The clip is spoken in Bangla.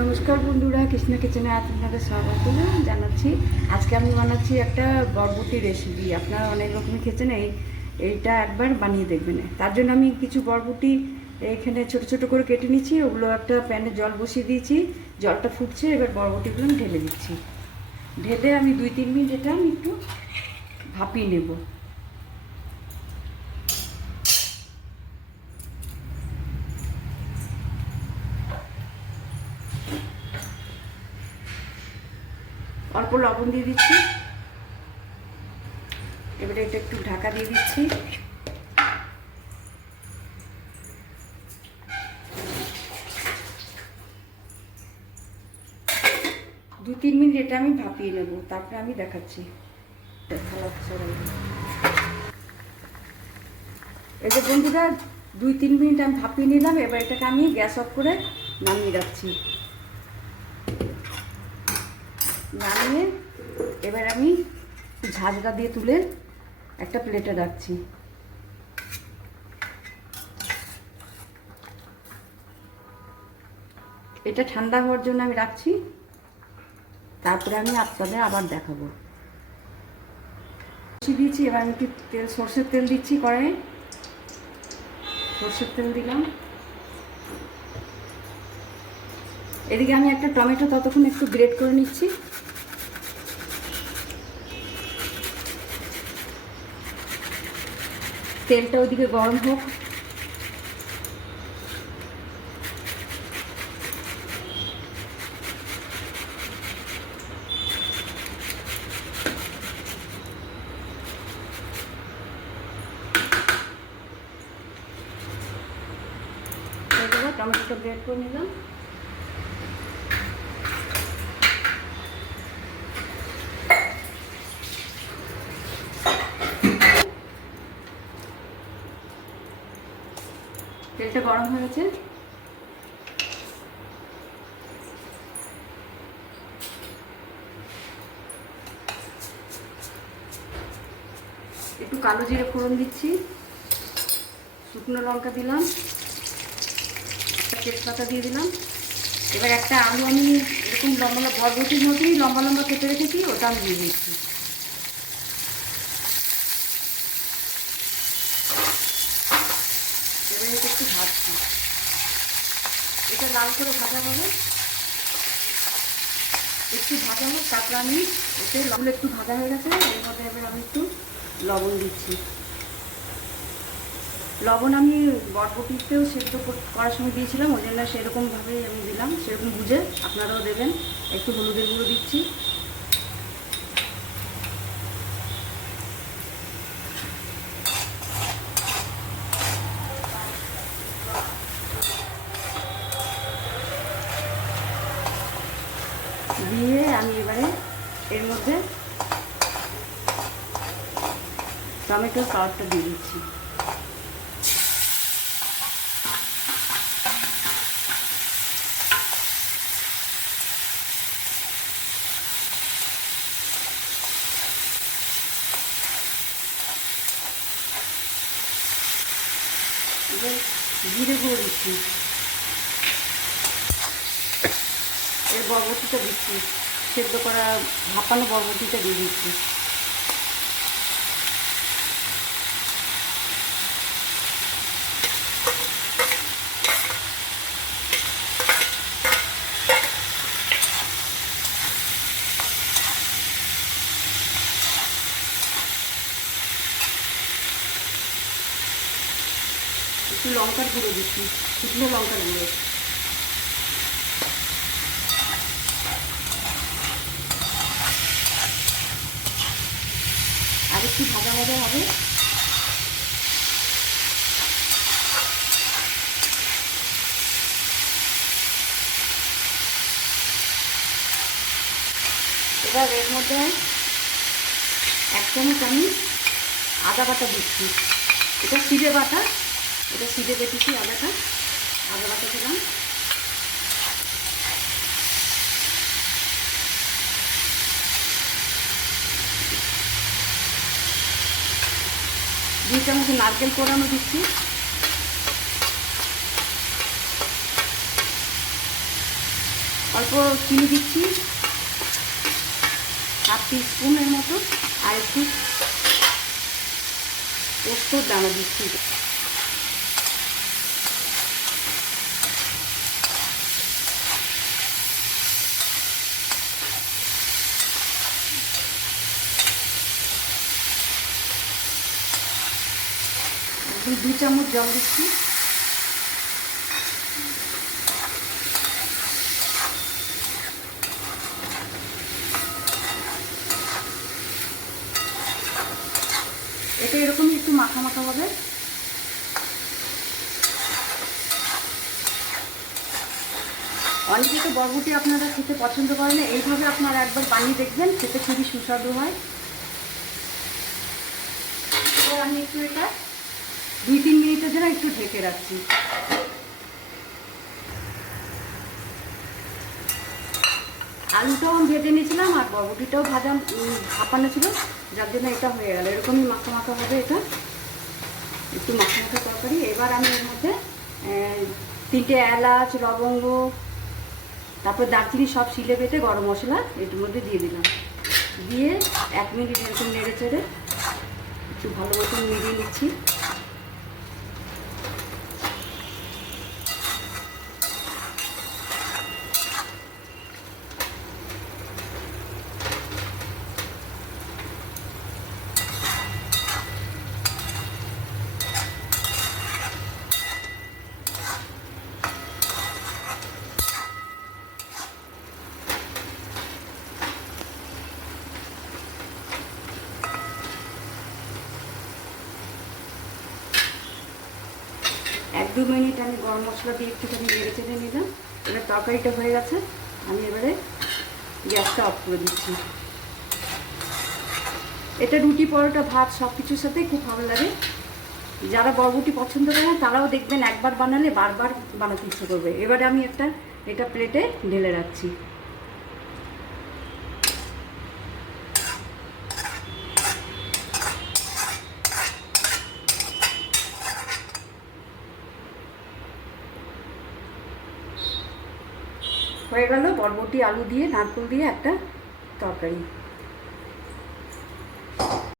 নমস্কার বন্ধুরা, কৃষ্ণা কিচেনে আপনাদের স্বাগত জানাচ্ছি। আজকে আমি বানাচ্ছি একটা বরবটি রেসিপি আপনারা অনেক রকম খেয়েছেন, এই, এইটা একবার বানিয়ে দেখবেন। তার জন্য আমি কিছু বরবটি এখানে ছোট ছোট করে কেটে নিচ্ছি, ওগুলো একটা প্যানে জল বসিয়ে দিয়েছি, জলটা ফুটছে, এবার বরবটিগুলো ঢেলে দিচ্ছি। ঢেলে আমি দুই তিন মিনিট এটা আমি একটু ভাপিয়ে নেব। অল্প লবণ দিয়ে দিচ্ছি। এবারে এটা একটু ঢাকা দিয়ে দিচ্ছি। দু তিন মিনিট এটা আমি ভাপিয়ে নেব, তারপরে আমি দেখাচ্ছি। এই যে বন্ধুরা, দুই তিন মিনিট আমি ভাপিয়ে নিলাম, এবার এটাকে আমি গ্যাস অফ করে নামিয়ে রাখছি। নামিয়ে এবার আমি ঝাঁঝরা দিয়ে তুলে একটা প্লেটে রাখছি। এটা ঠান্ডা হওয়ার জন্য আমি রাখছি। তারপরে আমি আপনাদের আবার দেখাবো। বসিয়ে দিয়েছি, এবার আমি একটু তেল, সর্ষের তেল দিচ্ছি কড়াইয়ে। সর্ষের তেল দিলাম। এদিকে আমি একটা টমেটো ততক্ষণ একটু গ্রেট করে নিচ্ছি। তেলটা ওইদিকে গরম হোক। টমেটোটা গ্রেট করে নিলাম। তেলটা গরম হয়ে গেছে। একটু কালো জিরে ফোড়ন দিচ্ছি। শুকনো লঙ্কা দিলাম। তেজপাতা দিয়ে দিলাম। এবার একটা আলু আমি এরকম লম্বা লম্বা, বরবটির মতোই লম্বা লম্বা কেটে রেখেছি, ওটা আমি দিয়ে দিচ্ছি এবার এটা একটু ভাজছি। এটা লাল করে ভাজা হবে। একটু ভাজা হোক তারপরে আমি এতে লবণ একটু ভাজা হয়ে গেছে। এর মধ্যে এবার আমি একটু লবণ দিচ্ছি। লবণ আমি বরবটিতেও সেদ্ধ করার সময় দিয়েছিলাম, ওই জন্য সেরকমভাবেই আমি দিলাম। সেরকম বুঝে আপনারাও দেবেন। একটু হলুদের গুঁড়ো দিচ্ছি দিয়ে আমি এবারে এর মধ্যে টমেটোর কালারটা দিয়ে দিচ্ছি। জিরে গুঁড়ো দিচ্ছি। এর বরবটিটা দিচ্ছি। সেদ্ধ করা ভাপানো বরবটিটা দিয়ে দিচ্ছি। একটু লঙ্কার গুঁড়ো দিচ্ছি শুকনো লঙ্কার গুঁড়ো আর একটু ভাজা ভাজা হবে। এবার এর মধ্যে এক চামচ আমি আদা বাটা দিচ্ছি। এটা সিজে বাটা, এটা সিজে বেটেছি আদাটা। আদা বাটা দিলাম। চামচ নারকেল কোড়ানো দিচ্ছি। অল্প চিনি দিচ্ছি। হাফ স্পুনের মতো। আর একটু পোস্তর দানা দিচ্ছি। দু চামচ জল দিচ্ছি। এটা এরকমই একটু মাখা মাখা হবে। অনেকে তো বরবটি আপনারা খেতে পছন্দ করেন এইভাবে আপনারা একবার বানিয়ে দেখবেন, খেতে খুবই সুস্বাদু হয়। আমি একটু এটা দুই, তিন মিনিটের জন্য একটু ঢেকে রাখছি। আলুটাও আমি ভেজে নিয়েছিলাম আর বরবটিটাও ভাজা ভাপানো ছিল। যার জন্য এটা হয়ে গেল। এরকমই মাখা মাখা হবে এটা। একটু মাখা মাখা তরকারি। এবার আমি এর মধ্যে তিনটে এলাচ, লবঙ্গ, তারপর দারচিনি সব শিলে বেটে গরম মশলা এটার মধ্যে দিয়ে দিলাম। দিয়ে এক মিনিট এরকম নেড়ে চেড়ে একটু ভালো মতন মিলিয়ে নিচ্ছি। এক দু মিনিট আমি গরম মশলা দিয়ে একটুখানি নেড়ে চেড়ে নিলাম। এবার তরকারিটা হয়ে গেছে। আমি এবারে গ্যাসটা অফ করে দিচ্ছি। এটা রুটি, পরোটা, ভাত সব কিছুর সাথে খুব ভালো লাগে। যারা বরবটি পছন্দ করে না, তারাও দেখবেন একবার বানালে বারবার বানাতে ইচ্ছে করবে। এবারে আমি একটা, এটা প্লেটে ঢেলে রাখছি। হয়ে গেল বরবটি আলু দিয়ে নারকুল দিয়ে একটা তরকারি।